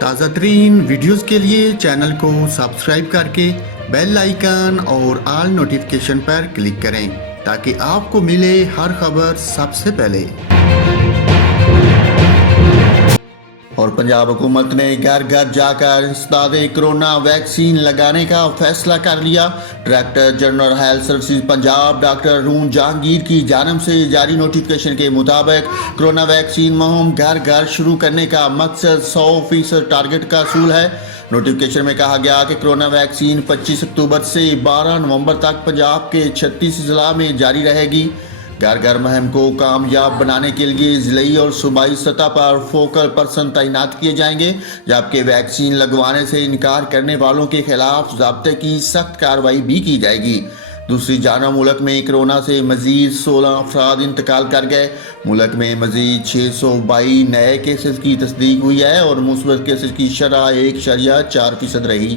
تازہ ترین ویڈیوز کے لیے چینل کو سبسکرائب کر کے بیل آئیکن اور آل نوٹیفیکیشن پر کلک کریں تاکہ آپ کو ملے ہر خبر سب سے پہلے۔ اور پنجاب حکومت نے گھر گھر جا کر انسداد کرونا ویکسین لگانے کا فیصلہ کر لیا۔ Director general health services Punjab doctor Haroon Jahangir کی جانب سے جاری نوٹیفیکیشن کے مطابق کرونا ویکسین مہم گھر گھر شروع کرنے کا مقصد 100% ٹارگٹ کا حصول ہے۔ نوٹیفیکیشن میں کہا گیا کہ کرونا ویکسین 25 اکتوبر سے 12 نومبر تک پنجاب کے 36 اضلاع میں جاری رہے گی۔ گھر گھر مہم کو کامیاب بنانے کے لیے ضلعی اور صوبائی سطح پر فوکل پرسن تعینات کیے جائیں گے، جبکہ ویکسین لگوانے سے انکار کرنے والوں کے خلاف ضابطے کی سخت کارروائی بھی کی جائے گی۔ دوسری جانب ملک میں کرونا سے مزید 16 افراد انتقال کر گئے۔ ملک میں مزید 622 نئے کیسز کی تصدیق ہوئی ہے اور مثبت کیسز کی شرح 1.4% رہی۔